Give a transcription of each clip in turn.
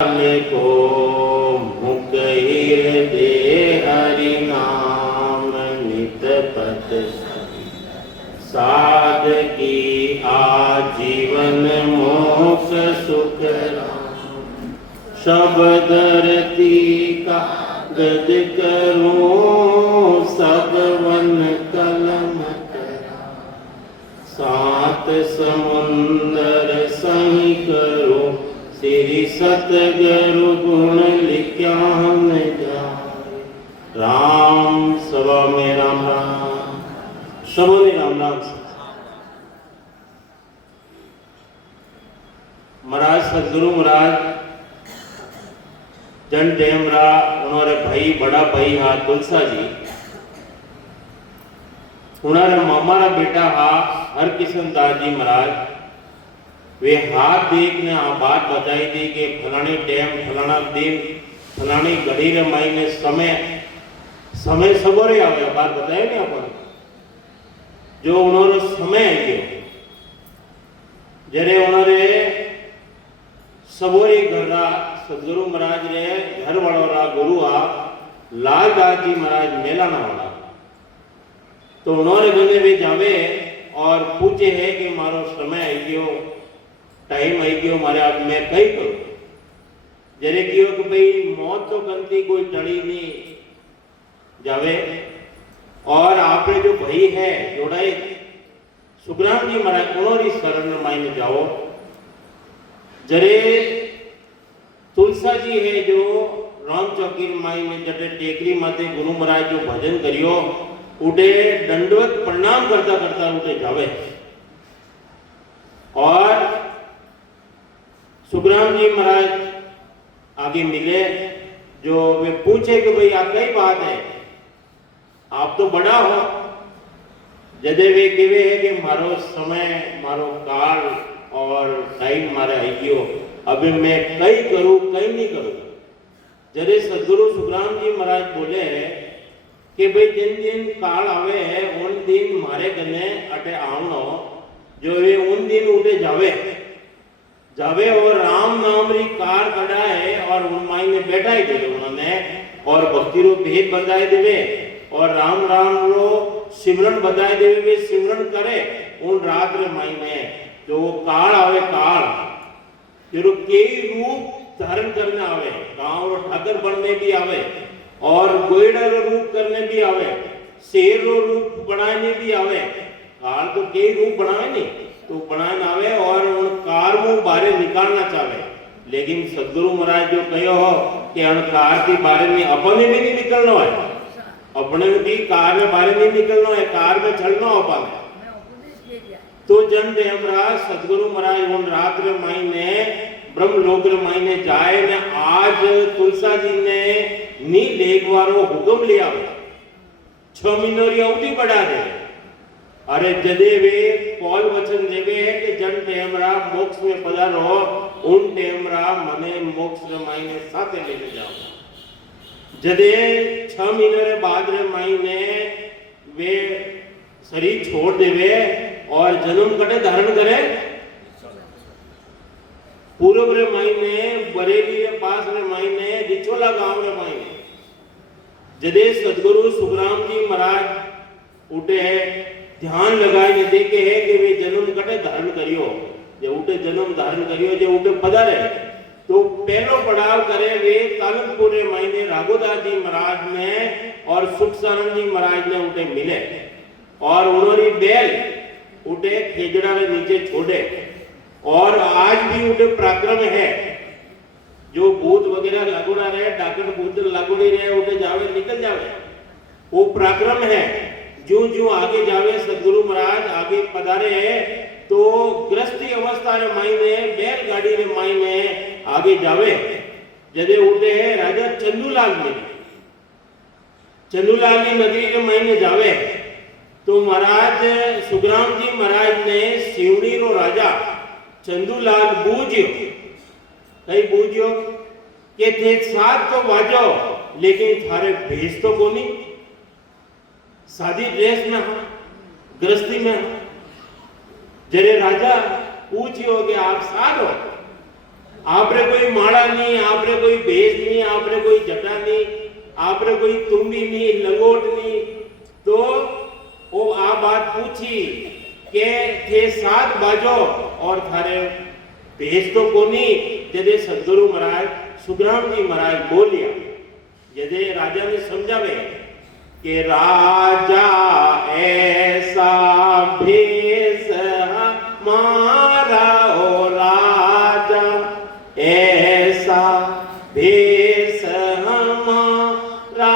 को मुकहिर दे हरि नाम नित पत साध की आजीवन मोक्ष सुख सब धरती का गद करूं सब वन कलम सात समुंदर सही करो श्री सतगुरु गुण लिख्या हम जाए। राम सभा में राम राम, सबों ने राम राम। महाराज सदगुरु महाराज जन टेमरा उन्होंने भाई बड़ा भाई हा तुलसा जी, उन्होंने मामा रा बेटा हा हरकिशन दास जी महाराज, वे हाथ देखने बात बताई दी कि फलानी टाइम फलाना दिन फलानी घड़ी रे मायने समय समय सबोरे आवे बात बताए नहीं अपन जो उन्होंने समय आयो जरे उन्होंने सबोरे घरा सदगुरु महाराज रे घर वालों रा गुरु आ लालदास जी महाराज मेलाना वाला, तो उन्होंने गने भी जावे और पूछे है कि मारो समय आयो टाइम आई गयो मारे अब मैं कई करूं जरे कियो कि भाई मौत तो गलती कोई टड़ी नहीं जावे। और आपने जो भाई है जोड़ाए सुखराम जी महाराज उन्होंने शरण मायने जाओ। जरे तुलसा जी है जो राम चौकी मायने जटे टेकरी माते गुरु महाराज जो भजन करियो उठे दंडवत प्रणाम करता करता उठे जावे। और सुखराम जी महाराज आगे मिले जो वे पूछे कि भाई आप कई बात है आप तो बड़ा हो जदे वे केवे है कि मारो समय मारो काल और टाइम मारे आई गयो अभी मैं कई करूं कई नहीं करूं। जदे सदगुरु सुखराम जी महाराज बोले कि भाई जिन दिन काल आवे है उन दिन मारे गने अटे आवनो जो वे उन दिन उठे जावे और राम नाम री कार कड़ा है और उन माई में बैठा ही देवे उन्होंने और भक्ति रो भेद बताए देवे और राम राम रो सिमरन बताए देवे वे सिमरन करे उन रात रे माई में जो वो काल आवे काल जो कई रूप धारण करने आवे गांव रो ठाकर बनने भी आवे और गोइडा रो रूप करने भी आवे शेर रो रूप बनाने भी आवे। काल तो कई रूप बनावे नहीं तो बनाना आवे और उन कार को बारे निकालना चाहे, लेकिन सदगुरु महाराज जो कहो हो कि कार के बारे में अपने भी नहीं निकलना है, अपने भी कार में बारे नहीं निकलना है, कार में चलना अपन। तो जन देवराज सदगुरु महाराज उन रात रे मायने ब्रह्म लोक रे मायने जाए ने आज तुलसा जी ने नी लेखवारो हुक्म लिया 6 महीनों री अवधि बढ़ा दे। अरे जदे वे कौल वचन देवे है कि जन टेमरा मोक्ष में पधारो उन टेमरा मने मोक्ष रे मायने साथे लेके जाओ। जदे 6 महीने रे बाद रे मायने वे शरीर छोड़ देवे और जन्म कटे धारण करे पूर्व रे मायने बरेली रे पास रे मायने रिचोला गांव रे मायने जदे सदगुरु सुखराम जी महाराज उठे है ध्यान लगाए देखे है कि वे जन्म कटे धारण करियो जे उठे जन्म धारण करियो जे उठे पधारे तो पहलो पड़ाव करे वे तालुकपुर रे मायने राघोदास जी महाराज ने और सुखसानंद जी महाराज ने उठे मिले और उन्होंने बैल उठे खेजड़ा रे नीचे छोड़े और आज भी उठे पराक्रम है जो भूत वगैरह लागुड़ा रहे डाकट भूत लागुड़ी रहे उठे जावे निकल जावे वो पराक्रम है। जो जो आगे जावे सदगुरु महाराज आगे पधारे है तो ग्रस्ती अवस्था रे मायने बैलगाड़ी रे मायने आगे जावे। जदे उठे है राजा चंदूलाल में चंदूलाल की नगरी के मायने जावे तो महाराज सुखराम जी महाराज ने सिवनी रो राजा चंदूलाल बूझ्यो कई बूझ्यो के थे साथ तो बाजो लेकिन थारे भेष तो कोनी सादी ड्रेस में हाँ गृहस्थी में हाँ। जरे राजा पूछियो कि आप साध हो आपरे कोई माड़ा नहीं, आपरे कोई भेष नहीं, आपरे कोई जटा नहीं, आपरे कोई तुम्बी नहीं, लंगोट नहीं। तो वो आ बात पूछी के थे 7 बाजो और थारे भेष तो कोनी। जदे सदगुरु महाराज सुग्राम जी महाराज बोलिया, जदे राजा ने समझावे कि राजा ऐसा भेष हमारा, ओ राजा ऐसा भेष हमारा,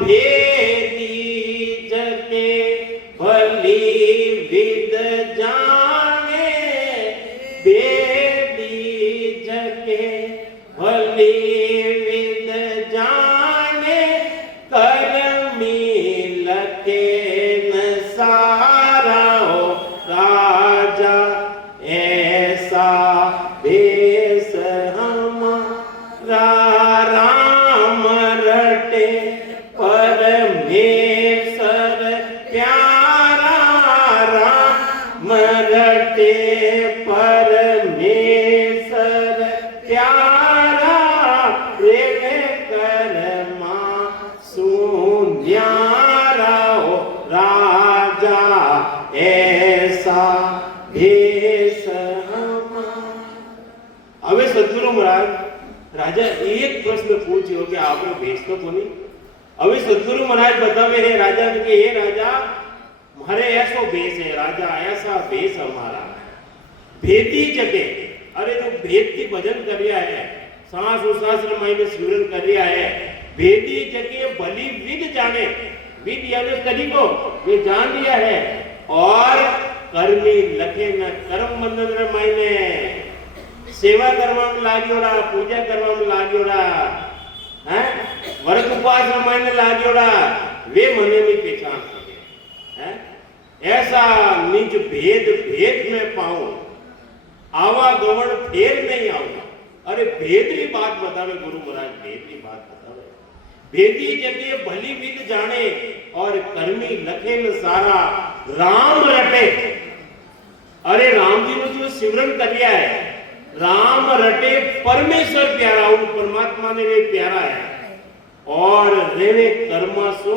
भेदी जगे भली विद जाने, भेदी जगे भली विद जाने, करमी लगे न सारा, ओ राजा ऐसा भेष हमारा, राम रटे परमेश्वर प्यारा, राम रटे परमेश्वर प्यारा, प्रेम करमा सुन्यारा, ओ राजा ऐसा भेष हमारा। હવે સદગુરુ મહારાજ રાજા એક પ્રશ્ન પૂછ્યો કે આપણે ભેષ તો કોની। હવે સદગુરુ મહારાજ बतावे है राजा કે हे राजा मारे ऐसो भेष है, राजा ऐसा भेष हमारा, भेदी जगे। अरे जो भेद की भजन कर रिया है, सांस उसास मायने सिमरन कर रिया है, भेदी जगे भली विद जाने, विद यानी कदी को वे जान लिया है, और कर्मी लखे न कर्म बंधन मायने सेवा કરવામાં લાગ્યોડા, પૂજા કરવામાં લાગ્યોડા, હે વ્રત ઉપવાસ રમાઈને લાગ્યોડા, વે મને ની પहचान सके, हैं ऐसा निज भेद भेद में पाऊं, आवा गवण फेर नहीं आऊं। अरे भेद की बात बतावे गुरु महाराज, भेद की बात बतावे, भेदी जगे भली विद जाने, और कर्मी लखे न सारा, राम रटे। अरे राम जी ने जो सिमरन कर लिया है, राम रटे परमेश्वर प्यारा, उन परमात्मा ने वे प्यारा है, और रेवे कर्मा सो,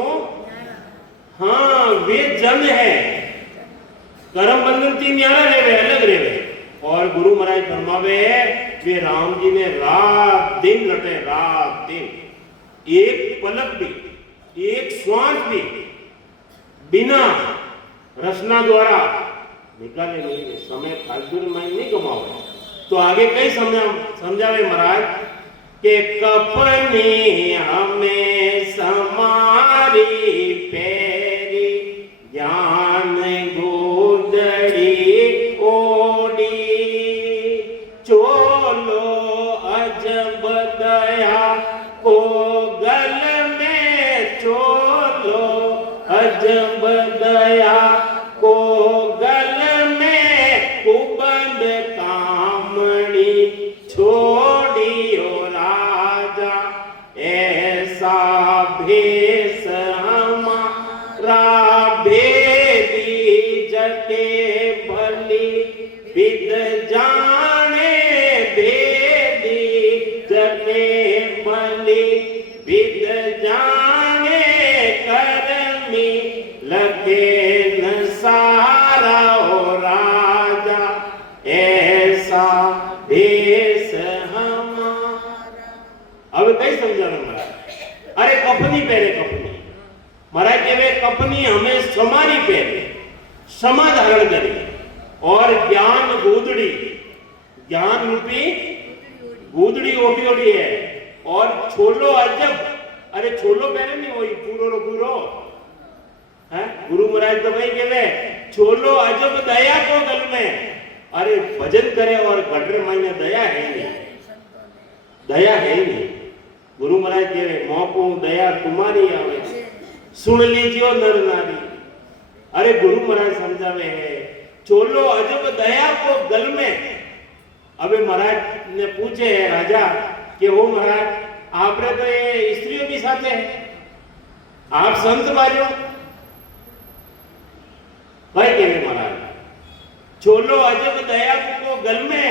हाँ वे जन है, कर्म बंधन थी न्यारा रेवे, अलग रेवे। और गुरु महाराज फरमावे वे राम जी ने रात दिन रटे, रात दिन, एक पलक भी, एक श्वास भी बिना रचना द्वारा निकाले नहीं, समय फालतू में नहीं गमाओ। तो आगे कई समझावे महाराज के कपनी हमें समारी पेरी, ज्ञान गोदड़ी ओडी, चोलो अजब दया को गल में, चोलो अजब दया को गल में, कुबंद कामणी छोड़ियो, राजा ऐसा भेष हमारा, भेदी जगे भली विद जाने, भेदी जगे भली विद जाने, करमी लगे न सारा, ओ राजा ऐसा भेष हमारा। अब कई समझाना महाराज, अरे कफनी पहरे, कफनी महाराज कहवे कफनी हमें समारी पहरे, समा धारण करे, और ज्ञान गूदड़ी, ज्ञान रूपी गूदड़ी ओढ़ी ओढ़ी है, और छोलो अजब, अरे छोलो पहरे नहीं वही पूरो रो पूरो है। गुरु महाराज तो वही कहवे छोलो अजब दया को गल में। अरे भजन करे और गटर मायने दया है नहीं, दया है नहीं। गुरु महाराज कहवे मोको दया तुम्हारी आवे, सुन लीजियो नर नारी। अरे गुरु महाराज समझावे है चोलो अजब दया को गल में। अबे महाराज ने पूछे है राजा कि वो महाराज आपने तो ये स्त्रियों भी साथ है, आप संत बाजो भाई। के महाराज चोलो अजब दया को गल में,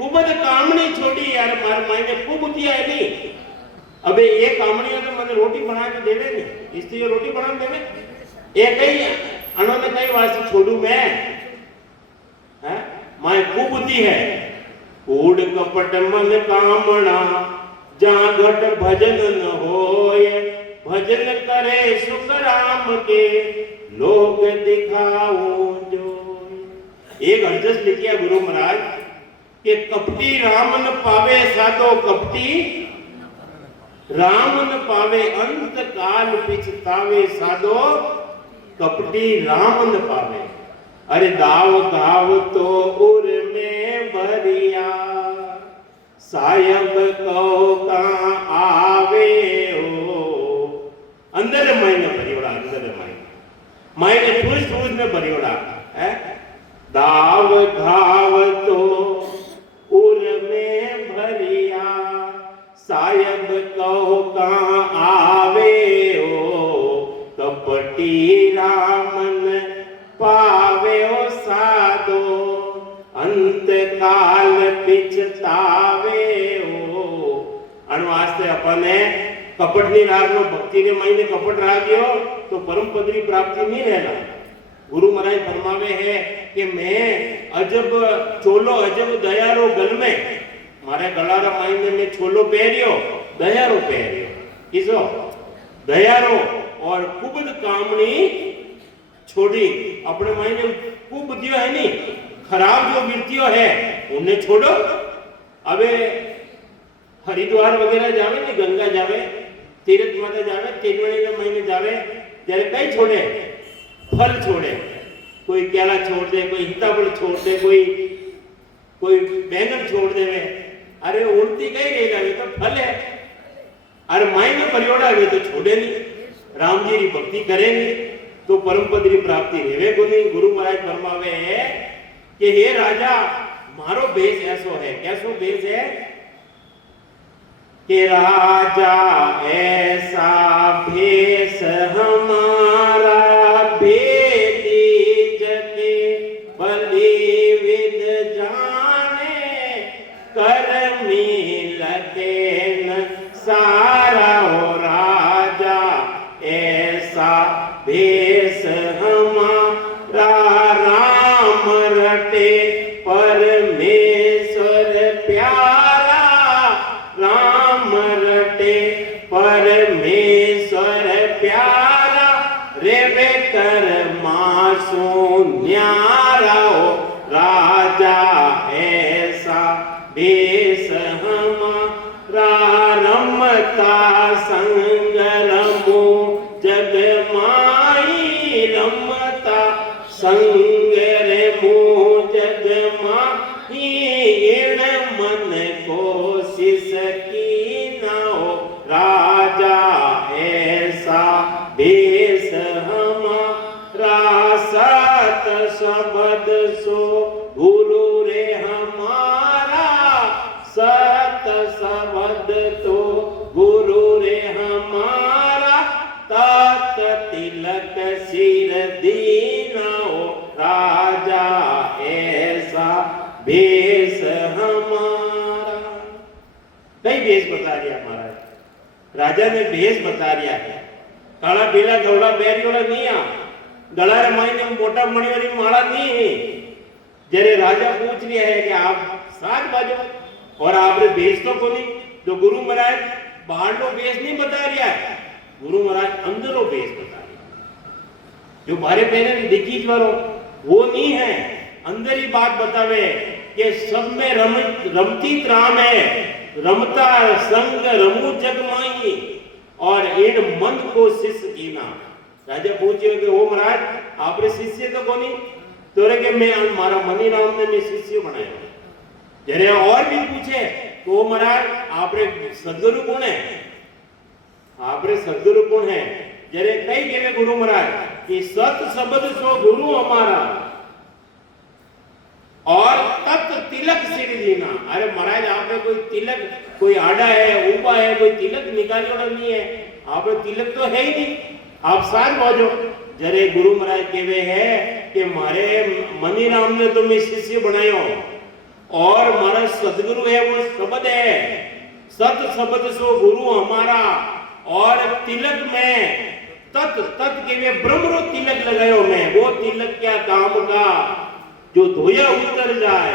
खूब ज कामणी छोड़ी यार मार माई ने खूब दिया है नहीं अबे ये कामणी तो मैंने रोटी बना के देवे नहीं इसलिए रोटी बना देवे ये कई उन्होंने कई वास्ते छोड़ू मैं है माई खूब बुद्धि है कूड़ कपट मन कामना जहाँ घट भजन न होय भजन करे सुख राम के लोग दिखाओ जो एक अर्जस लिखिया गुरु महाराज कि कपटी राम न पावे साधो कपटी राम न पावे अंत काल पिछतावे साधो कपटी राम न पावे अरे दाव गाव तो उर में भरिया सायब को का आवे हो अंदर मायने भरियोड़ा अंदर मायने ठूस ठूस में भरियोड़ा है दाव घाव तो उर में भरिया सायब कहो कहाँ आवे हो कपटी रामन पावे हो साधो अंत काल पिछतावे हो अणवास्ते अपने कपटनी राग में भक्ति ने मायने कपट राग्यो तो परम पदरी प्राप्ति नहीं रहना गुरु महाराज फरमावे है कि मैं अजब चोलो अजब दयारो गल में मारे गलारा मायने में छोलो पहरियो दयारो पहरियो किसो दयारो और कुबद कामणी छोड़ी अपने मायने खूब बुद्धियो है नहीं खराब जो वृत्तियों है उन्हें छोड़ो अबे हरिद्वार वगैरह जावे नहीं गंगा जावे तीर्थ माता जावे तीनवणी के महीने जावे तेरे कई छोड़े फल छोड़े कोई केला छोड़ दे कोई सीताफल छोड़ दे कोई बैंगन छोड़ दे अरे उड़ती कहीं नहीं लगे तो फल है अरे माई में परियोड़ा वे तो छोड़े नहीं राम जी की भक्ति करेंगे तो परम पद की प्राप्ति रेवे को नहीं गुरु महाराज फरमावे है कि हे राजा मारो भेष ऐसो है कैसो भेष है कि राजा ऐसा भेष हमारा भेदी जगे बलि विद जाने कर्मी लगे न सारा हो राजा ऐसा भेष हमारा राम रटे परमेश्वर प्यारा राम रटे परमेश्वर प्यारा रेवे कर मासो न्यारा हो राजा ऐसा भेष हमारा रमता संग रमो जग माई रमता संग रे मो जग माई इण मन कोशिश की ना हो राजा ऐसा भेष हमारा सत शब्द सो गुरु रे हमारा सत शब्द तो गुरु रे हमारा तात तिलक सिर दीना हो राजा ऐसा भेष हमारा कई भेष बता दिया महाराज राजा ने भेष बता दिया है काला पीला गौड़ा बैरियोड़ा नहीं आ गला मायने मोटा मणि वाली माला नहीं है जरे राजा पूछ लिया है कि आप साथ बाजो और आपने भेष तो कोनी जो गुरु महाराज बाहर लो भेष नहीं बता रिया है गुरु महाराज अंदरो भेष बता रहे जो बाहरे पहने दिखी वालो वो नहीं है अंदर ही बात बतावे कि सब में रमती राम है रमता संग रमू जग माई और इन मन को शिष्य कीना राजा पूछे कि वो महाराज आपरे शिष्य तो कोनी तोरे के मैं मारा मनी राम ने मैं शिष्य बनाया जरे और भी पूछे तो वो महाराज आपरे सदगुरु कौन है आपरे सदगुरु कौन है जरे कई केवे गुरु महाराज कि सत शब्द सो गुरु हमारा और तत् तिलक सिर दीना अरे महाराज आपने कोई तिलक कोई आड़ा है ऊपा है कोई तिलक निकालियोड़ा नहीं है आपने तिलक तो है ही नहीं आप साथ बाजो जरे गुरु महाराज केवे है कि मारे मनी राम ने तुम्हें शिष्य बनायो और हमारा सदगुरु है वो शब्द है, सत शब्द सो गुरु हमारा। और तिलक में तत् तत् के वे ब्रह्म तिलक लगायो मैं, वो तिलक क्या काम का जो धोया उतर जाए।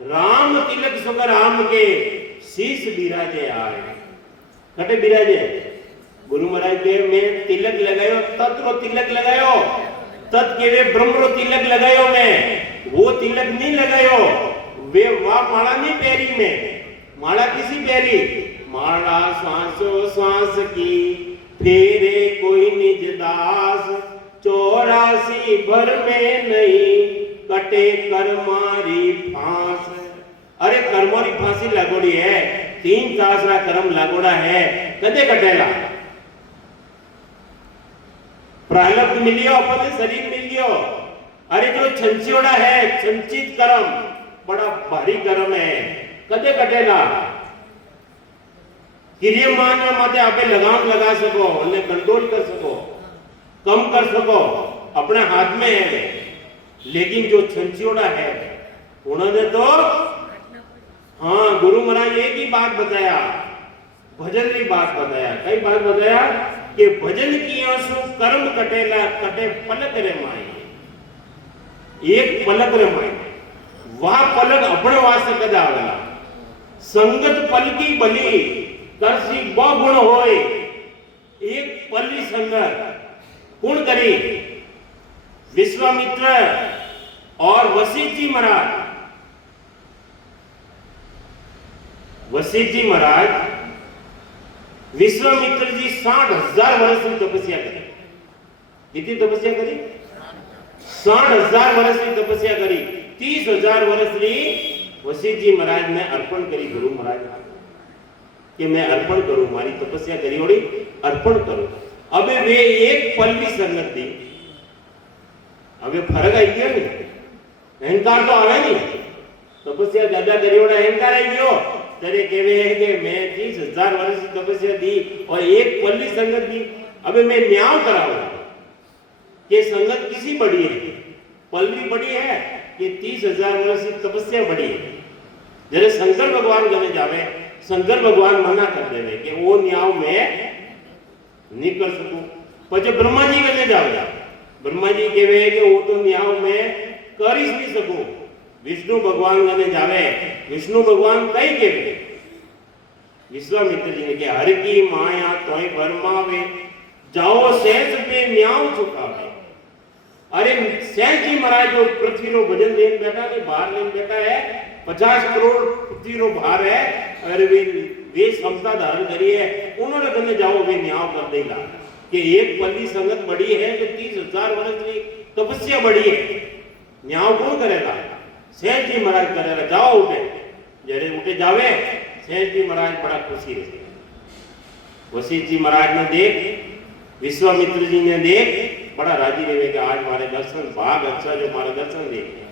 राम तिलक सुख राम के शीश बिराजे आए। कटे बिराजे गुरु महाराज के में तिलक लगायो, तत्व तिलक लगायो, तत् के वे ब्रह्म तिलक लगायो मैं, वो तिलक नहीं लगायो। वे वाह माला नहीं पैरी में, माला किसी पैरी, माला सांसों सांस की फेरे कोई निज दास, 84 भर में नहीं कटे कर्मारी फांस। अरे कर्मोरी फांसी लागोड़ी है, 3 तासरा कर्म लागोड़ा है, कदे कटेला। प्रारब्ध मिलियो, अपने शरीर मिलियो। अरे जो छंचियोड़ा है, छंचित कर्म बड़ा भारी कर्म है, कदे कटेला। क्रियमान में माते आपे लगाम लगा सको, उन्हें कंट्रोल कर सको, कम कर सको, अपने हाथ में है। लेकिन जो छंचियोड़ा है उन्होंने तो हाँ गुरु महाराज एक ही बात बताया, भजन की बात बताया। कई बात बताया कि भजन की आंसू कर्म कटेला, कटे पलक रे माई, एक पलक रे माई। वह पलक अपने वास्ते कदा आवेला। संगत पल की बली करसी बहु गुण होए, एक पल्ली संगत गुण करी। विश्वामित्र और वशिष्ठ जी महाराज, वशिष्ठ जी महाराज विश्वामित्र जी 60,000 वर्ष की तपस्या करी। कितनी तपस्या करी? 60,000 वर्ष की तपस्या करी। 30,000 वर्ष की वशिष्ठ जी महाराज ने अर्पण करी गुरु महाराज कि मैं अर्पण करूं, मारी तपस्या करी ओड़ी अर्पण करूं। अबे वे एक पल भी संगत दी, अबे फर्क आई गया नहीं, अहंकार तो आवे नहीं। तपस्या ज्यादा करी ओड़ा अहंकार आई गयो। तेरे कहवे है कि मैं 30,000 वर्ष की तपस्या दी और एक पल भी संगत दी। अबे मैं न्याय कराऊं कि संगत किसी बड़ी है, पल भी बड़ी है कि 30,000 वर्ष की तपस्या बड़ी है। जरे शंकर भगवान गने जावे, शंकर भगवान मना कर देवे कि वो न्याय में नहीं कर सकूं। पछे ब्रह्मा जी गने जावे, ब्रह्मा जी कहवे कि वो तो न्याय में कर ही नहीं सकूं। विष्णु भगवान गने जावे, विष्णु भगवान कई कहवे विश्वामित्र जी ने कि हर की माया तोय भरमावे, जाओ सहज पे न्याय चुकावे। अरे सहज जी महाराज जो पृथ्वी रो भजन लेन बैठा है, बाहर लेन बैठा है, 50 करोड़ पृथ्वी रो भार है। अरे वे क्षमता धारण करी है, उन्होंने कहने जाओ वे न्याय कर देगा कि एक पल्ली संगत बड़ी है तो 30,000 वर्ष की तपस्या बड़ी है। न्याय कौन करेगा? सहज जी महाराज करेगा। जाओ उठे, जरे उठे जावे सहज जी महाराज बड़ा खुशी रहे। वशिष्ठ जी महाराज ने देख, विश्वामित्र जी ने देख, बड़ा राजी रहे कि आज हमारे दर्शन भाग अच्छा जो हमारे दर्शन देखे।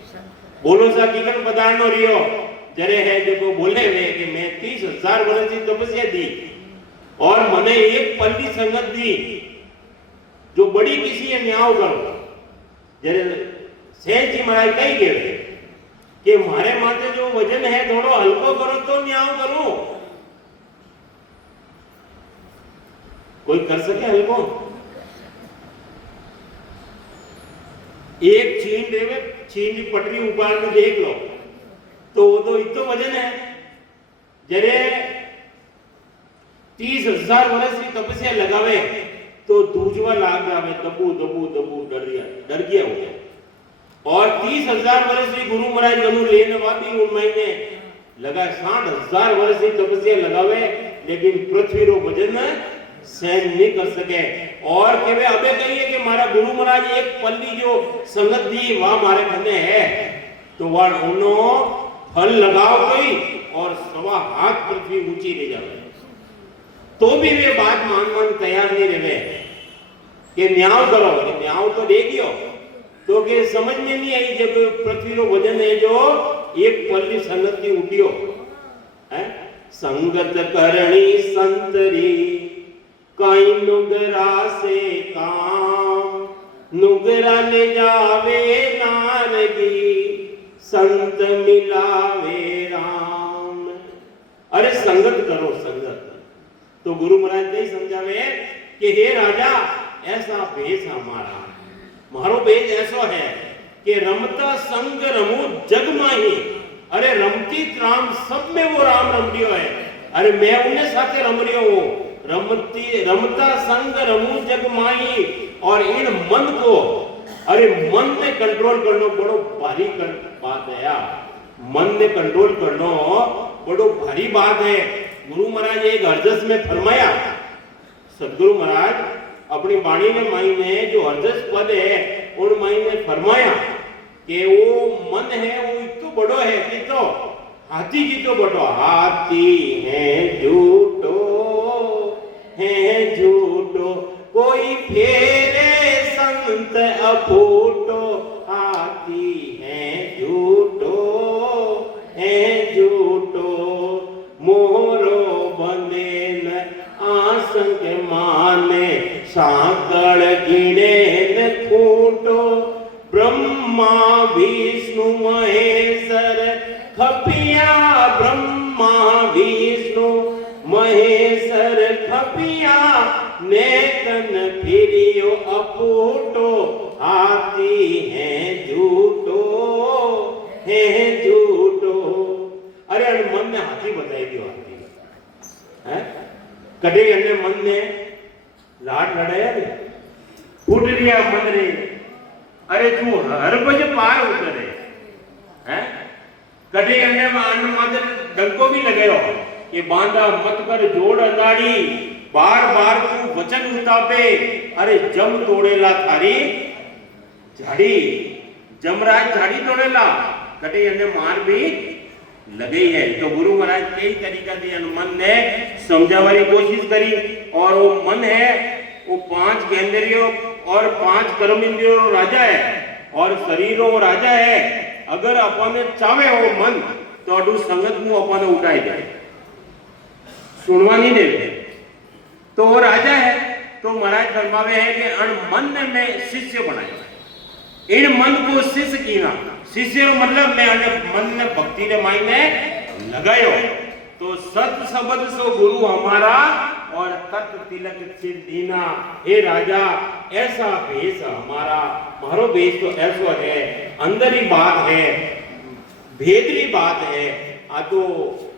बोलो सा किकन पदार्थ नो रियो जरे है जो को बोले वे कि मैं 30,000 वर्ष की तपस्या दी और मने एक पल्ली संगत दी जो बड़ी किसी है न्याय करो। जरे सहज जी महाराज कही गए कि मारे माथे जो वजन है थोड़ो हल्को करो तो न्याय करो। कोई कर सके हल्को? एक चीन देवे, चीन की पटरी उबाल में देख लो तो वो तो इतना वजन है। जरे 30,000 वर्ष की तपस्या लगावे तो दूजवा लाग जावे, दबू दबू दबू डर गया हो गया। और 30,000 वर्ष की गुरु महाराज गनु लेने वाली उन महीने लगा 60,000 वर्ष की तपस्या लगावे, लेकिन पृथ्वी रो वजन सहन नहीं कर सके। और केवे अबे कहिए कि मारा गुरु महाराज एक पल्ली जो संगत दी वह मारे खने है तो वह उन्नो फल लगाओ गई और 1.25 हाथ पृथ्वी ऊंची ले जावे तो भी वे बात मान तैयार नहीं रहे कि न्याय करो। न्याय तो दे दियो तो के समझ में नहीं आई जब पृथ्वी रो वजन है जो एक पल्ली संगत की उठियो है। संगत करणी संतरी कई नुगरा से काम, नुगरा ले जावे नारगी संत मिलावे राम। अरे संगत करो संगत। तो गुरु महाराज नहीं समझावे कि हे राजा ऐसा भेष हमारा, मारो भेष ऐसा है कि रमता संग रमू जग माही। अरे रमती राम सब में वो राम रम रियो है। अरे मैं उन्हें साथे रम रियो हूं। रमता संग रमू जग माही। और इन मन को, अरे मन ने कंट्रोल करना बड़ो भारी बात है यार। मन ने कंट्रोल करना बड़ो भारी बात है। गुरु महाराज एक हरजस में फरमाया, सदगुरु महाराज अपनी वाणी में माई में जो हरजस पद है उन माई में फरमाया कि वो मन है वो इतना बड़ो है कि तो हाथी जी तो बड़ो। हाथी है झूठो कोई फेरे संत अफूटो। हाथी है झूठो मोरो बंदे न आसंग माने साकड़ गिने न खूटो। ब्रह्मा विष्णु महेश्वर खपिया, ब्रह्मा विष्णु महेश्वर खपिया, नेकन फिरियो अपूटो। हाथी है झूठो अरे मन ने हाथी बताई दियो। हाथी है कटे अन्य मन ने लाड लड़े फूट लिया मन रे। अरे तू हर बजे पार उतरे हैं कटे अन्य में अन्न माते डंको भी लगे हो कि बांधा मत कर जोड़ अंदाड़ी। बार बार तू वचन उतापे। अरे जम तोड़ेला थारी झाड़ी, जमराज झाड़ी तोड़ेला कटे अन्य मार भी लगे है। तो गुरु महाराज कई तरीका से मन ने समझाने की कोशिश करी। और वो मन है वो 5 ज्ञानेंद्रियों और 5 कर्म इंद्रियों राजा है और शरीरों राजा है। अगर अपन चाहे वो मन तो अडू संगत में अपन उठाई दे, सुनवा नहीं दे तो वो राजा है। तो महाराज फरमावे है कि अण मन में शिष्य बनाए। इन मन को शिष्य कीना। शिष्य मतलब मैं मन ने भक्ति रे मायने लगायो। तो सत शब्द सो गुरु हमारा और तत् तिलक दीना। हे राजा ऐसा भेष हमारा, मारो भेष तो ऐसा है, अंदर ही बात है, भेदरी बात है। आ तो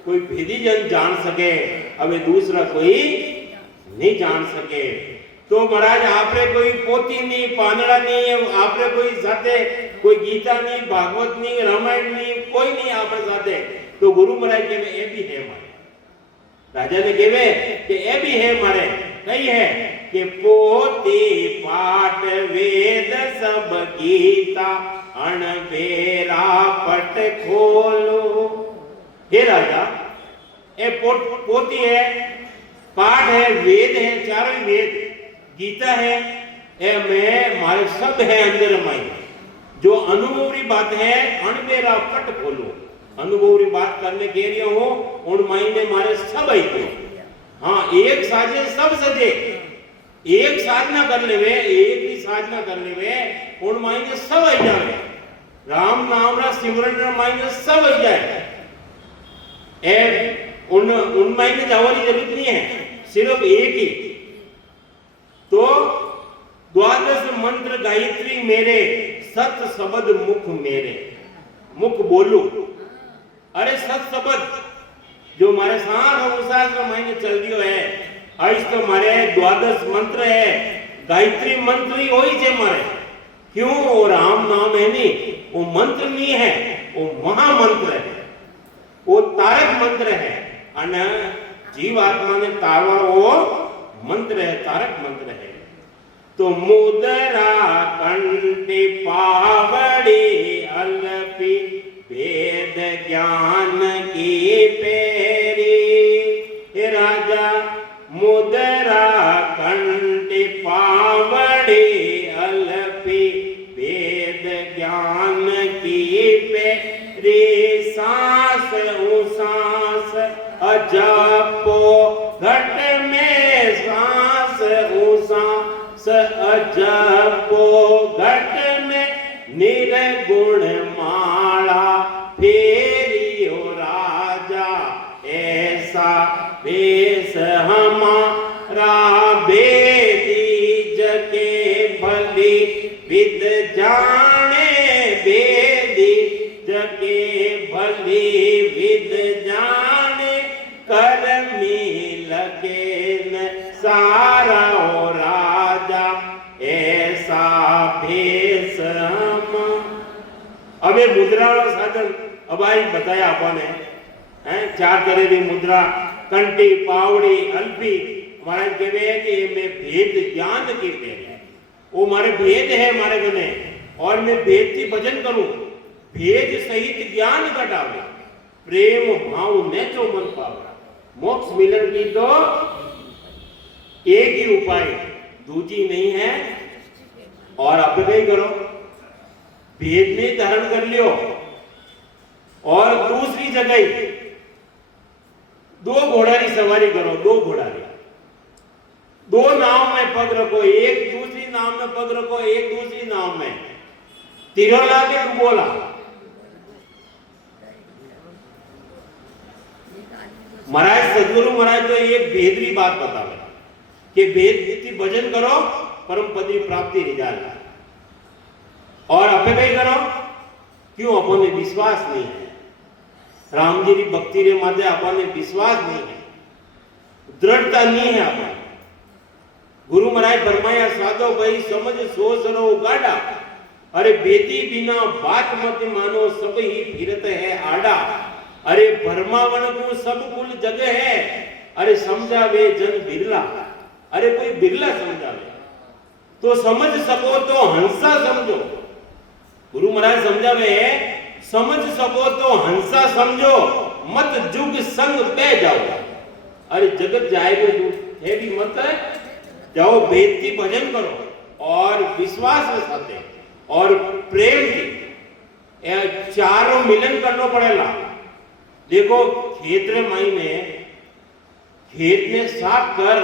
कोई भेदी जन जान सके, अब दूसरा कोई नहीं जान सके। तो महाराज आपरे कोई पोती नहीं, पांदड़ा नहीं, आपरे कोई साथे कोई गीता नहीं, भागवत नहीं, रामायण नहीं, कोई नहीं आपरे साथे। तो गुरु महाराज के में ये भी है मारे। राजा ने केवे कि ये भी है मारे। कही है कि पोती पाठ वेद सब गीता अणबेरा पट खोलो। हे राजा ये पोती है, पाठ है, वेद है, चारों वेद, गीता है, ये में मारे सब है अंदर माई। जो अनुभवी बात है अणबेरा पट खोलो। अनुभवी बात करने के लिए हो उन माई में मारे सब आई थे। हाँ एक साजे सब सजे, एक साधना कर लेवे, एक ही साधना कर लेवे उन माई में सब आई जाए। राम नाम रा सिमरन माई में सब आई जाए। उन माई में जाने की जरूरत नहीं है, सिर्फ एक ही। तो 12 मंत्र गायत्री मेरे, सत शब्द मुख मेरे। मुख बोलू, अरे सत शब्द जो हमारे साथ महीने चल रही है। आज तो हमारे 12 मंत्र है, गायत्री मंत्र ही वही से हमारे। क्यों? वो राम नाम है नहीं, वो मंत्र नहीं है, वो महामंत्र है, वो तारक मंत्र है। अन जीवात्मा ने तारवा वो मंत्र है, तारक मंत्र है। तो मुदरा कंठी पावड़ी अलपी वेद ज्ञान की पेरी। हे राजा मुदरा कंठी पावड़ी अलपी वेद ज्ञान की पेरी। सांस उसास अजपो घट में, सांस उसास अजपो घट में, निर्गुण माला हमारा बेदी जगे भली विद जाने, बेदी जगे भली विद जाने, करमी लगे न सारा ओ राजा ऐसा भेष हम। अब ये मुद्रा साधन अब आई बताया आपने हैं, 4 तरह की मुद्रा, कंटी, पावड़ी, अल्पी। महाराज कहवे है कि मैं भेद ज्ञान की भेद है, वो मारे भेद है मारे गने, और मैं भेद की भजन करूं, भेद सहित ज्ञान घटावे, प्रेम भाव ने जो मन पावरा। मोक्ष मिलन की तो एक ही उपाय, दूजी नहीं है। और अब कहीं करो, भेद में धारण कर लियो, और दूसरी जगह 2 घोड़ा की सवारी करो, 2 घोड़ा की, 2 नाव में पग रखो, एक दूसरी नाव में पग रखो, एक दूसरी नाव में, तिरोला के डुबोला। महाराज सदगुरु महाराज तो एक भेदरी बात बतावे कि भेद की भजन करो, परम पद की प्राप्ति रिजाल। और अपे कहीं करो, क्यों? अपन में विश्वास नहीं है, राम जी की भक्ति रे माथे अपन में विश्वास नहीं है, दृढ़ता नहीं है अपन। गुरु महाराज फरमाया साधो भाई समझ सोच रो गाड़ा, अरे बेटी बिना बात मत मानो सब ही फिरत है आड़ा। अरे भरमावन को सब कुल जगह है, अरे समझावे जन बिरला। अरे कोई बिरला समझावे तो समझ सको तो हंसा समझो। गुरु महाराज समझावे समझ सको तो हंसा समझो, मत जुग संग पे जाओ। अरे जगत जाएगे दूर है भी मत जाओ, वेद की भजन करो और विश्वास के साथ और प्रेम की चारों मिलन करना पड़ेगा। देखो खेत रे माई में, खेत में साफ कर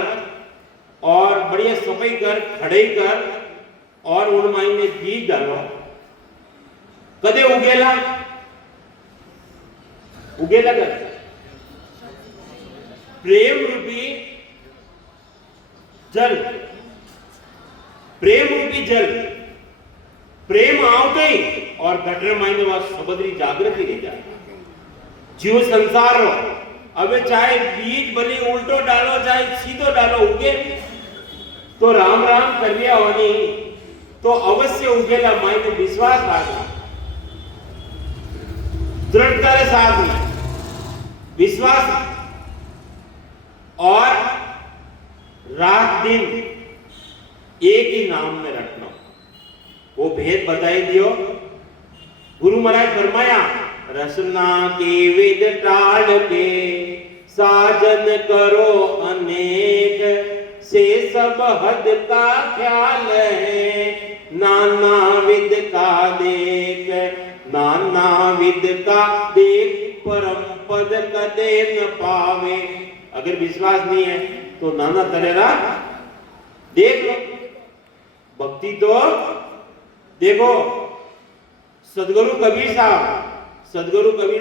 और बढ़िया सफाई कर, खड़े कर, और उन माई में बीज डालो, कदे उगेला? उगेला कर प्रेम रूपी जल, प्रेम रूपी जल, प्रेम आवते ही और गटर माई में वहां सबदरी जागृति रह जाए। जीव संसार हो, अब चाहे बीज भली उल्टो डालो चाहे सीधो डालो, उगे तो राम राम कर लिया होनी तो अवश्य उगेला। माई में विश्वास आ गया, दृढ़ता के साथ में विश्वास, और रात दिन एक ही नाम में रखना। वो भेद बताई दियो। गुरु महाराज फरमाया रसना की विद टाल के साजन करो अनेक, से सब हद का ख्याल है नाना विद का देख, नाना विद का देख परम पद कदे न पावे। अगर विश्वास नहीं है तो नाना तरेरा देख लो। भक्ति तो देखो, सदगुरु कबीर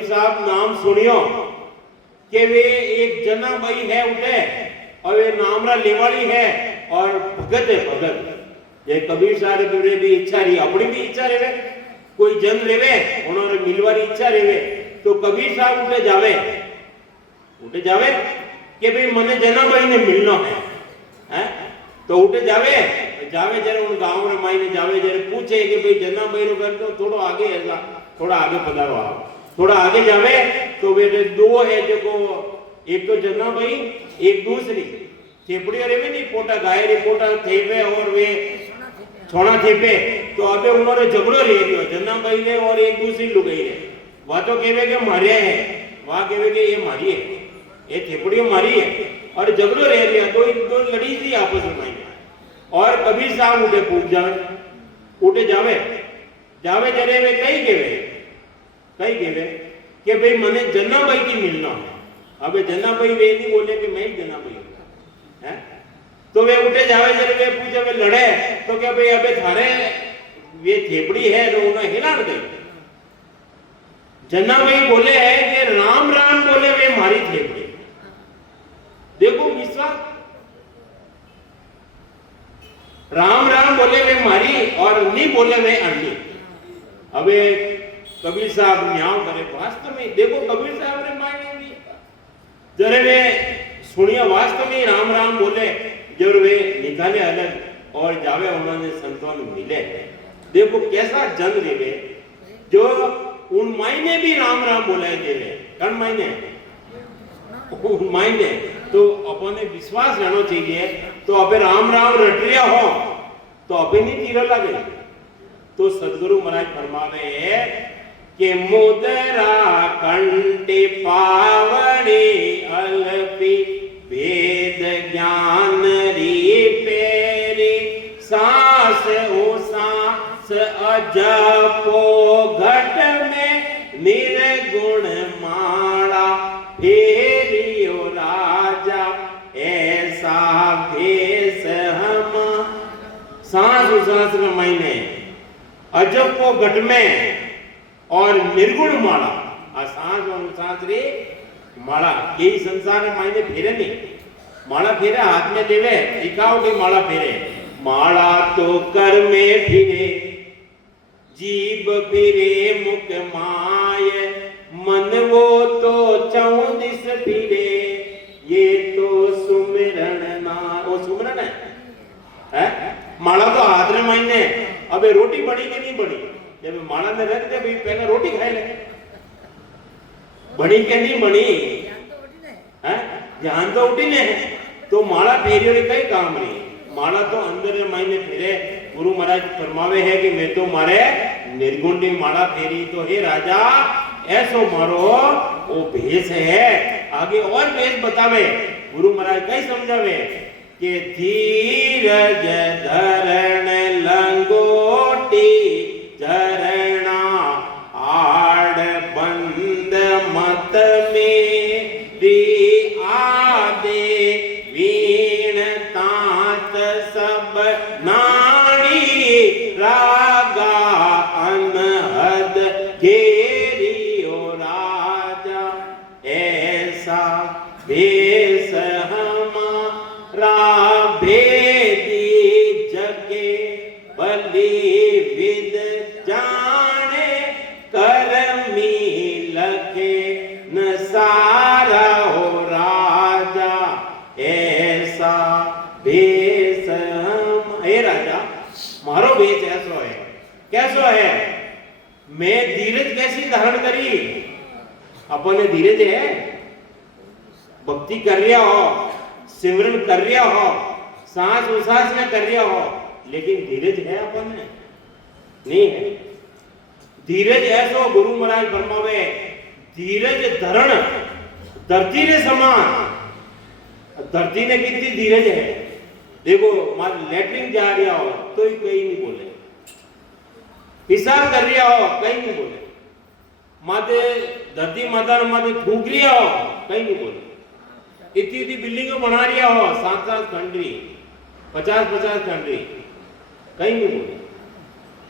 साहब नाम सुनियो कि वे एक जना भाई है उठे और वे नामरा लेवाड़ी है और भगत है, भगत। ये कबीर साहब की भी इच्छा रही, अपनी भी इच्छा रहे, कोई जन रेवे उन्होंने मिलवारी इच्छा रेवे तो कबीर साहब उठे जावे कि भाई मने जना भाई ने मिलना है, तो उठे जावे जरे उन गांव रे माई ने जावे, जरे पूछे कि भाई जना भाई रो घर तो थोड़ा आगे है, थोड़ा आगे पधारो आप, थोड़ा आगे जावे तो वे 2 है जो, एक तो जना भाई एक दूसरी थेपड़ी रे भी नहीं पोटा गाय रे पोटा थेपे और वे छोड़ा थेपे, तो अबे उन्होंने झगड़ो रह गयो जना भाई ने और एक दूसरी लुगाई रे। वह तो कहवे के मारे है, वह कहवे के ये मारी है, ये थेपड़ी मारी है, और झगड़ो रह गया, दो लड़ी थी आपस में। और कबीर साहब उठे पूछ जावे जरे वे कई केवे कि भाई मने जना भाई की मिलना है। अबे जना भाई वे नहीं बोले कि मैं ही जना भाई हूं, हैं? तो वे उठे जावे जरे वे पूछे वे लड़े तो क्या भाई अबे थारे ये थेपड़ी है तो उन्हें हिला दे। जना भाई बोले है कि राम राम बोले वे मारी थेपड़ी। देखो विश्वास। राम राम बोले वे मारी और नहीं बोले वे अंडी। अबे कबीर साहब न्याव करे वास्तव में देखो कबीर साहब ने माने नहीं जरे वे सुनिया वास्तव में राम राम बोले जब वे निकाले अलग और जावे उन्होंने संतों में मिले। देखो कैसा जन लेवे जो उन मायने भी राम राम बोलाए देवे कौन मायने उन मायने तो अपने विश्वास रहना चाहिए। तो अबे राम राम रट रिया हो तो अबे नहीं तीर लगे। तो सदगुरु महाराज फरमावे है कि मुदरा कंटे पावड़े अल्पी वेद ज्ञान री पेरी सांस ओ सांस अजपो घट में निर्गुण माला फेरियो राजा ऐसा भेष हम। सांस उसास के महीने अजब को घट में और निर्गुण माला सांस और सांस रे माला यही संसार में मायने फेरे नहीं। माला फेरे हाथ में देवे दिखाओ कि माला फेरे माला तो कर में फिरे जीव फिरे मुख माय मन वो तो चौदिस फिरे ये तो सुमिरन ना वो सुमिरन है माला तो हाथ में मायने। अबे रोटी बड़ी कि नहीं बड़ी जब माला में रख दे भाई पहले रोटी खाए ले बनी के नहीं बनी है ध्यान तो उठी ने तो माला फेरी और कई काम नहीं। माला तो अंदर मायने फेरे गुरु महाराज फरमावे है कि मैं तो मारे निर्गुण की माला फेरी तो हे राजा ऐसो मारो वो भेष है। आगे और भेष बतावे गुरु महाराज कई समझावे कि धीरज धरण लंगोटी झरणा आड़ बंद मत में री आदे वीण तात सब नाड़ी रागा अनहद घेरियो राजा ऐसा भेष हमारा भेदी जगे बलि विद जाने करमी लखे न सारा हो राजा ऐसा भेष हम। हे राजा मारो भेष ऐसो है कैसो है मैं धीरज कैसी धारण करी अपने धीरज है भक्ति कर रिया हो सिमरन कर रिया हो सांस उसास में कर रिया हो लेकिन धीरज है अपन में नहीं है। धीरज ऐसो गुरु महाराज फरमावे धीरज धरण धरती ने समान। धरती ने कितनी धीरज है देखो मान लैट्रिन जा रहा हो तो ही कहीं नहीं बोले पिसाब कर रिया हो कहीं नहीं बोले माते धरती माता माते थूक रिया हो कहीं नहीं बोले। इतनी इतनी बिल्डिंगों बना रिया हो 7-7 खंडरी 50-50 खंडरी कहीं नहीं बोले।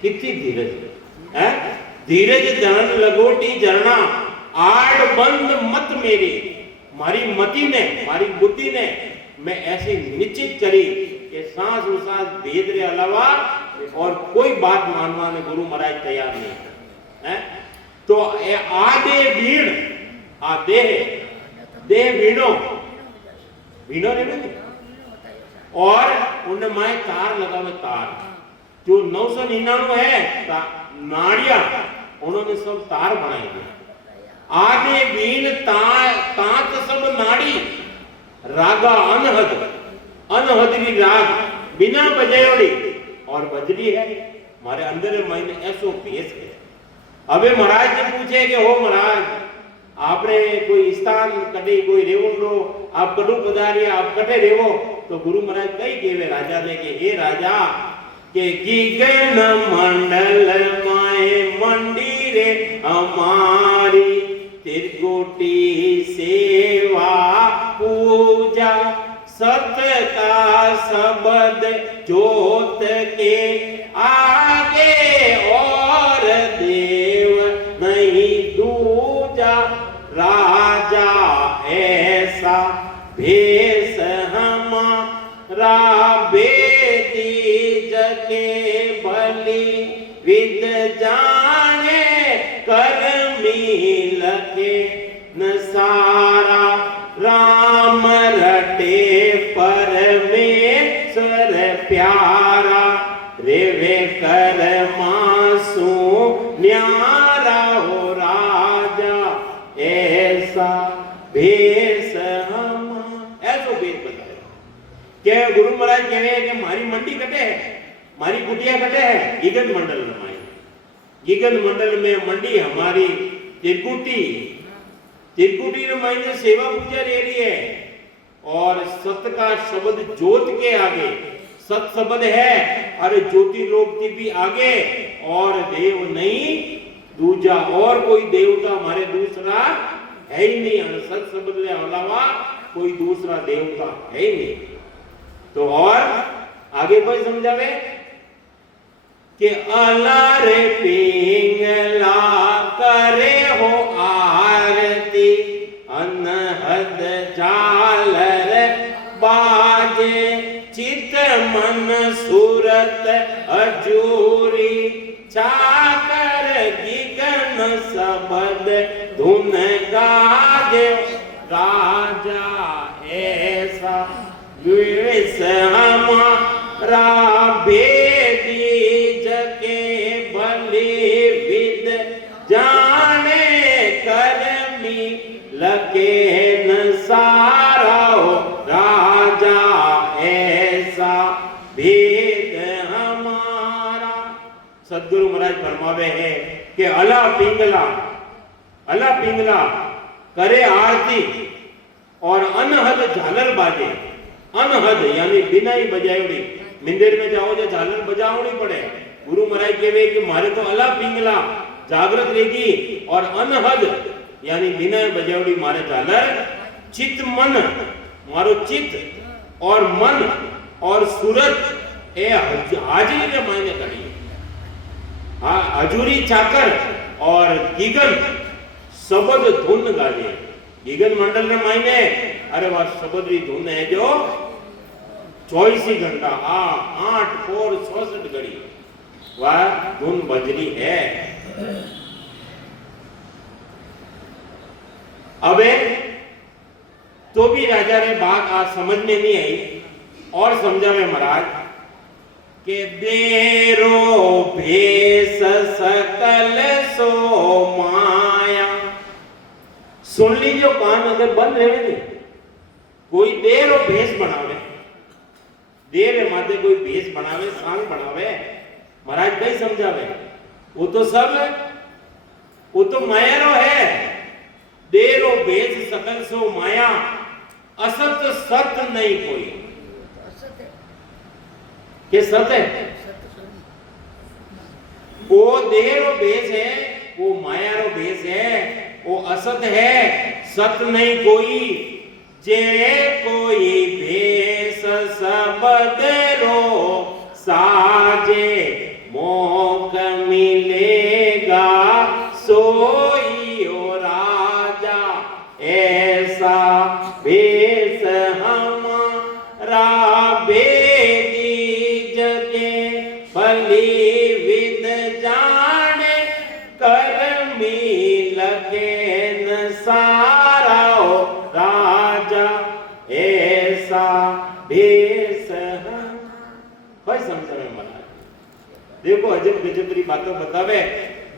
कितनी धीरज है धीरज धरण लगोटी झरना आड़ बंद मत मेरी मारी मति ने मारी बुद्धि ने मैं ऐसी निश्चित करी कि सांस उसास भेद रे अलावा और कोई बात मानवा ने गुरु महाराज तैयार नहीं है। तो आदे भीड़ आदे दे भीड़ो भीड़ो रे और उनने माए तार लगावे तार जो 999 है नाड़िया उन्होंने सब तार बनाई दी। आधे बीन तांत सब नाड़ी रागा अनहद अनहद की राग बिना बजायोड़ी और बजरी है हमारे अंदर मायने ऐसो भेष है। अबे महाराज ने पूछे कि हो महाराज आपने कोई स्थान कटे कोई रेवण लो आप कटु पधारिया आप कटे रेवो तो गुरु महाराज कई केवे राजा ने कि हे राजा के गण मंडल माए मंदिरे हमारी त्रिकोटि सेवा पूजा सत का शब्द जोत के आगे और देव नहीं दूजा राजा ऐसा भेष राबे तीज के भली विद जाने करमी लखे न सारा राम रटे परमेश्वर प्यारा रेवे कर मासू न्यारा हो राजा ऐसा भेष हम ऐसो भेष बताए के गुरु महाराज कहे कि मारी मंडी कटे है मारी कुटिया कटे है गीगन मंडल में गीगन मंडल में मंडी हमारी तिरकुटी ने मायने सेवा पूजा ले रही है और सत्य का शब्द ज्योत के आगे सत शब्द है अरे ज्योति लोक की भी आगे और देव नहीं दूजा और कोई देवता हमारे दूसरा है ही नहीं सत शब्द के अलावा कोई दूसरा देवता है ही नहीं। तो और आगे कोई समझावे कि अलार पिंगला करे हो आरती अनहद झालर बाजे चित मन सूरत अजूरी चाकर गिगन सबद धुन गाजे राजा ऐसा विष हमारा भेदी जके भली विद जाने करमी लगे न सारा राजा ऐसा भेद हमारा। सदगुरु महाराज फरमावे है कि अला पिंगला करे आरती और अनहद झालर बाजे अनहद यानी बिना ही बजावड़ी मंदिर में जाओ जो झालर बजावनी पड़े गुरु महाराज कहवे कि मारे तो अला पिंगला जागृत रहेगी और अनहद यानी बिना बजावड़ी मारे झालर चित मन मारो चित और मन और सूरत ए हाजिरी के मायने करी हाँ हजूरी चाकर और गीगन शब्द धुन गाजे गीगन मंडल ने मायने अरे वह शब्द की धुन है जो 24 घंटा 8 4 66 घड़ी वह धुन बजरी है। अबे तो भी राजा रे बात आज समझ में नहीं आई और समझावे महाराज के देरो भेष सकल सो माया सुन लीजिए कान अगर बंद रहे थे कोई देर और भेष बनावे देर माते कोई भेष बनावे सांग बनावे महाराज कई समझावे वो तो सब वो तो मायारो है देर और भेष सकल सो माया असत सत नहीं कोई के सत है वो देर और भेष है वो मायारो भेष है वो असत है सत नहीं कोई जे कोई भेष सबद रो साजे मोक मिलेगा सोई ओ राजा ऐसा भेष हमारा भेदी जगे भली विद जाने करमी लगे न सारा राजा ऐसा भेष भाई समझ में मना देखो अजब गजब की बातों बतावे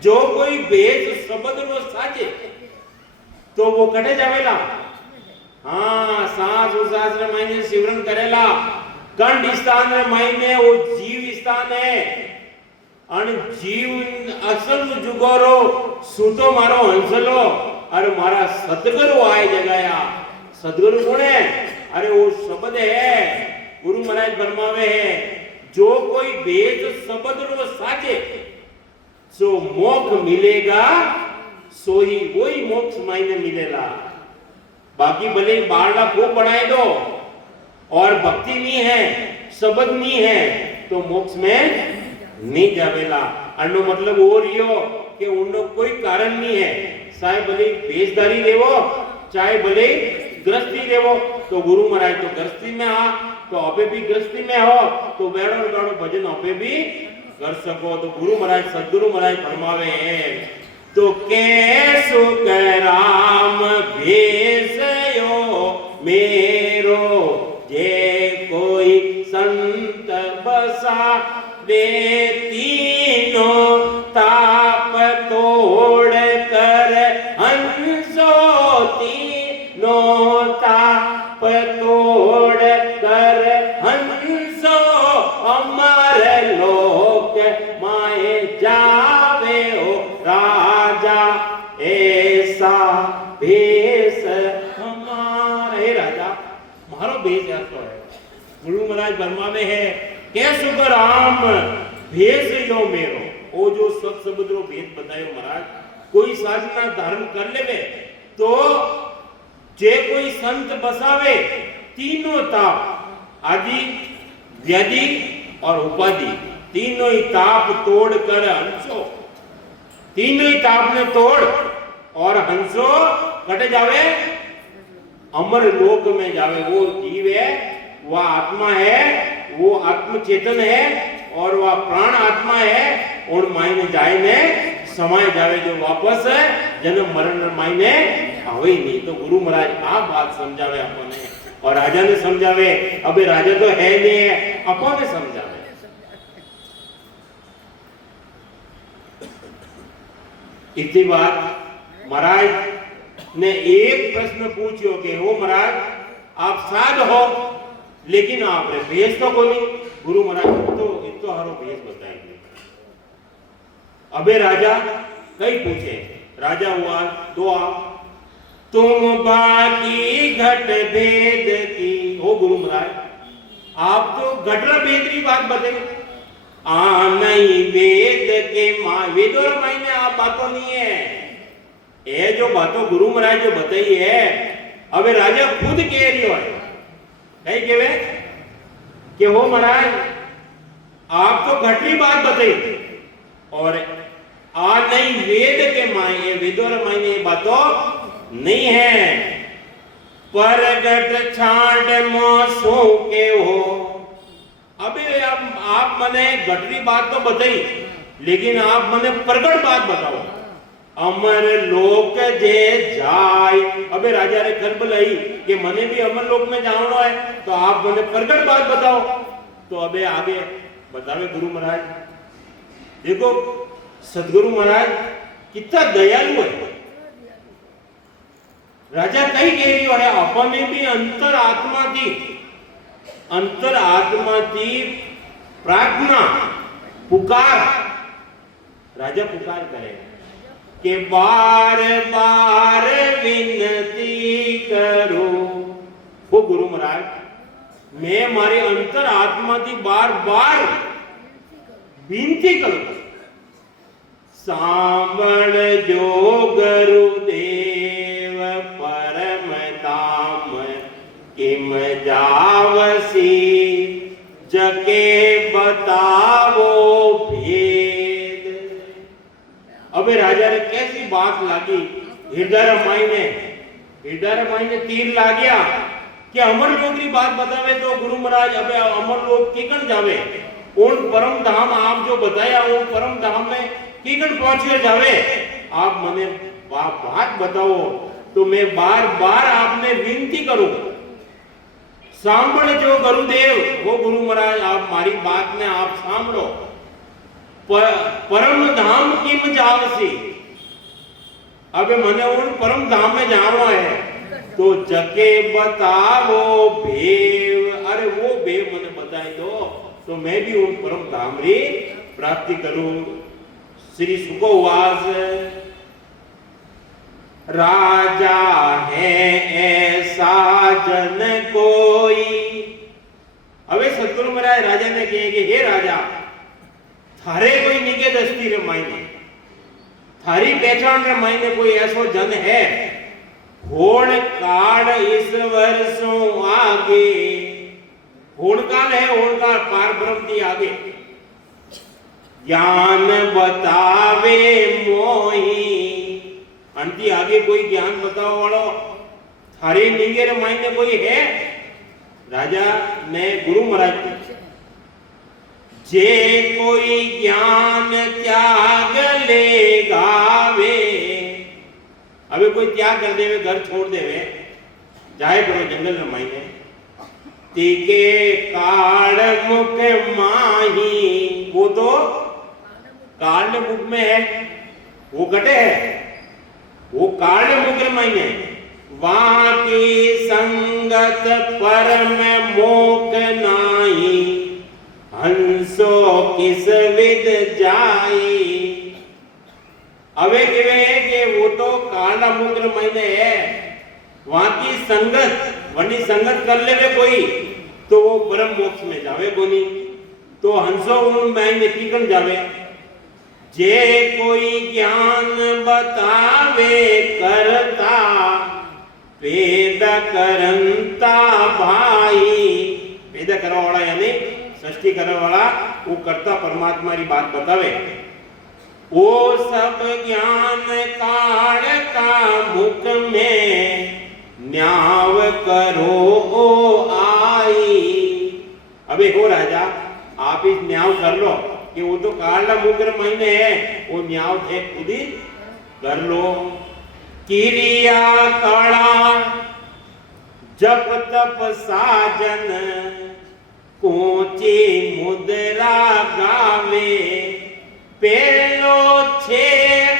जो कोई भेष शब्द रो साजे तो वो कटे जावेला हाँ सांस उसास रे मायने सिमरन करेला कंठ स्थान रे मायने वो जीव स्थान है अन जीव असल जुगोरो सूतो मारो हंसलो अरे मारा सदगुरु आए जगाया सदगुरु कौन है अरे वो शब्द है गुरु महाराज फरमावे है जो कोई भेष शब्द रो साजे सो मोक्ष मिलेगा सो ही वही मोक्ष मायने मिलेगा बाकी भले बारला खूब बढ़ाए दो और भक्ति नहीं है शब्द नहीं है तो मोक्ष में नहीं जावेला अन्नो मतलब वो रियो कि उनको कोई कारण नहीं है चाहे भले भेषधारी रेवो चाहे भले गृहस्थी रेवो तो गुरु महाराज तो गृहस्थी में तो आपे भी गृहस्थी में हो तो वेड़ो वेड़ो भजन आपे भी कर सको। तो गुरु महाराज सदगुरु महाराज फरमावे हैं तो कैसो राम भेसयो मेरो जे कोई संत बसा वे तीनों ताप तोड़ कर हंसो तीनों ताप तोड़ कर हंसो अमर लोक माए जावे हो राजा ऐसा भेष हमारे राजा मारो भेष ऐसा है। गुरु महाराज वर्मा में है कैसो राम भेष यो मेरो वो जो सत समुद्रो भेद बतायो महाराज कोई साधना धारण कर लेवे तो जे कोई संत बसावे तीनों ताप आदि व्याधि और उपाधि तीनों ही ताप तोड़ कर हंसो तीनों ही ताप ने तोड़ और हंसो कटे जावे अमर लोक में जावे। वो जीव है वह आत्मा है वो आत्म चेतन है और वह प्राण आत्मा है और मायने जाए ने समय जावे जो वापस जन्म मरण मायने आवे ही नहीं। तो गुरु महाराज आप बात समझावे अपने और राजा ने समझावे अबे राजा तो है नहीं है अपने समझावे। इतनी बात महाराज ने एक प्रश्न पूछो कि हो महाराज आप साध हो लेकिन आप भेष तो कोई गुरु महाराज तो हरो भेष बताएंगे। अबे राजा कई पूछे राजा हुआ दुआ तुम बाकी घट भेद की हो गुरु महाराज आप तो घटरा भेद की बात बताइए आ नहीं वेद के मां वेद और मायने आप बातों नहीं है ये जो बातों गुरु महाराज जो बताई है अबे राजा खुद कह रही है कहीं केवे कि हो महाराज आप तो घटरी बात बताई और आ नहीं वेद के मायने वेद और मायने बातों नहीं है परगट छांड मोसो के हो। अबे आप मने घटरी बात तो बताई लेकिन आप मने प्रगट बात बताओ अमर लोक जे जाय। अबे राजा रे कर बुलाई कि मने भी अमर लोक में जाना है तो आप मने प्रगट बात बताओ। तो अबे आगे बतावे गुरु महाराज देखो सदगुरु महाराज कितना दयालु है। राजा कई कह रही है अपने भी अंतर आत्मा थी प्रार्थना पुकार राजा पुकार करे कि बार बार विनती करो। वो गुरु महाराज मैं मारे अंतर आत्मा थी बार बार विनती करूं सांबड़ जो गुरुदेव परम धाम किम जावसी जके बतावो भेद। अबे राजा ने कैसी बात लागी हृदय मायने तीर ला गया कि अमर लोक की बात बतावे तो गुरु महाराज अबे अमर लोक किकन जावे उन परम धाम आप जो बताया उन परम धाम में किकन पहुंचे जावे आप मने बात बताओ तो मैं बार बार आपने विनती करूं सांभळ जो गुरुदेव वो गुरु महाराज आप मारी बात ने आप सांभळो परम धाम किम जावसी। अबे मने उन परम धाम में जाना है तो जके बतावो भेव अरे वो भेव मने बताई दो तो मैं भी उन परम धाम री प्राप्ति करूं। श्री सुखवास राजा है ऐसा जन कोई। अबे सतगुरु महाराज राजा ने कहे कि हे राजा थारे कोई निके दस्ती रे मायने थारी पहचान रे मायने कोई ऐसो जन है होण काल इस वर्षों आगे होण काल है होण काल पार ब्रह्म की आगे ज्ञान बतावे मोही अंती आगे कोई ज्ञान बताओ वालो थारे निगे रे मायने कोई है राजा ने गुरु महाराज पूछे, जे कोई ज्ञान त्याग ले गावे, अबे कोई त्याग कर देवे, घर छोड़ देवे, जाए करो जंगल में मायने, तीके काल मुख माही, वो तो काल मुख में है, वो कटे है, वो काल मुख मायने, वहां की संगत परम मोक नाही, हंसो किस विद जाई। अवे के वो तो काला मुद्र महीने है, वहां की संगत, वनी संगत कर लेवे कोई तो वो परम मोक्ष में जावे कोनी, तो हंसो उन महीने कीकन जावे। जे कोई ज्ञान बतावे करता, वेद करंता भाई, वेद करवा वाला यानी सृष्टि करने वाला, वो करता परमात्मा की बात बतावे। वो सब ज्ञान काल का मुख में न्याव करो ओ आई। अबे हो राजा, आप इस न्याव कर लो कि वो तो काला मुद्र महीने है, वो न्याव थे खुद ही कर लो। किरिया कड़ा जप तप साजन, कोची मुद्रा गावे, पेलो छे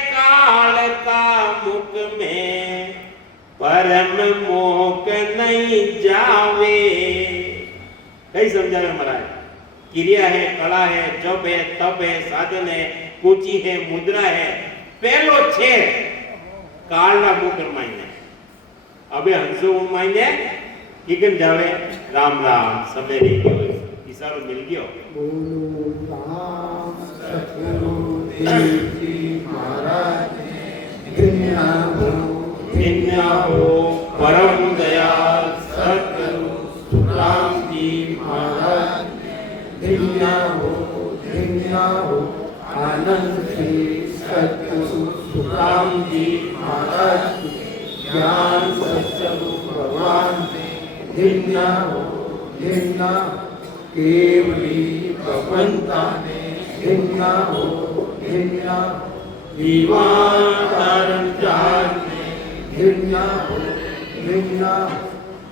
काल का मुख में परम मोक नहीं जावे। कई समझावे महाराज, क्रिया है, कला है, जप है, तप है, साधन है, कोची है, मुद्रा है, पेलो छे काल ना मुख मायने। अबे हंसो मायने किकन जावे, राम राम समय नहीं गयो, इशारो मिल गयो। बोलो राम सतगुरु जी महाराज धन्य हो परम दयाल सतगुरु सुखराम जी महाराज, धन्य हो आनंद श्री सतगुरु सुखराम जी महाराज, ज्ञान सत्संग भगवान धन्य हो केवली भगवंता ने धन्य हो दीवान तारण चार ने धन्य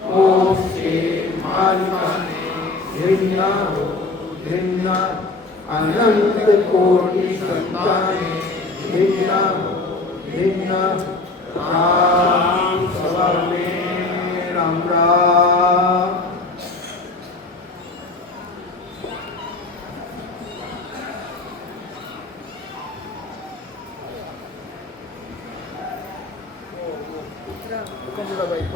हो से मालिका ने धन्य अनंत कोटि संतान धन्य राम सभा में राम राम। Baik,